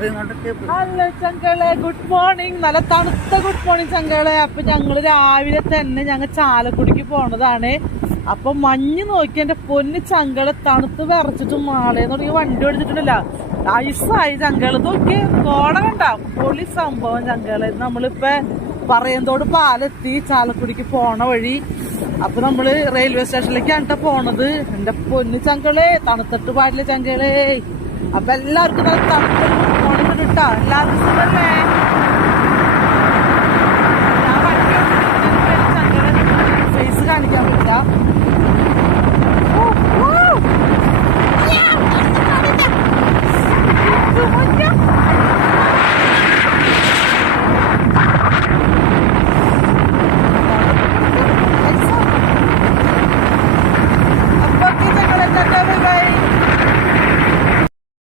Hello ചങ്കളെ, good morning. നല്ല തണുത്ത good morning ചങ്കളെ. അപ്പൊ ഞങ്ങള് രാവിലെ തന്നെ ഞങ്ങൾ ചാലക്കുടിക്ക് പോണതാണ്. അപ്പൊ മഞ്ഞ് നോക്കി എന്റെ പൊന്ന് ചങ്കളെ, തണുത്ത് വിറച്ചിട്ട് മാളേന്ന് തുടങ്ങി വണ്ടി ഓടിച്ചിട്ടുണ്ടല്ല, ഐസായി ചങ്കള്. നോക്കി കോട കണ്ട പൊളി സംഭവം ചങ്കളെ. നമ്മളിപ്പോ പറയന്തോട് പാലെത്തി ചാലക്കുടിക്ക് പോണ വഴി. അപ്പൊ നമ്മള് റെയിൽവേ സ്റ്റേഷനിലേക്കാണ് പോണത്. എന്റെ പൊന്ന് ചങ്കളെ, തണുത്തിട്ട് പാടില്ല ചങ്കളെ. അപ്പൊ എല്ലാവർക്കും തണുപ്പ് പോണിട്ട് കിട്ടാ. എല്ലാവർക്കും സുഖല്ലേ? ഞാൻ വണ്ടി ചങ്കളെ ഫേസ് കാണിക്കാൻ പറ്റില്ല.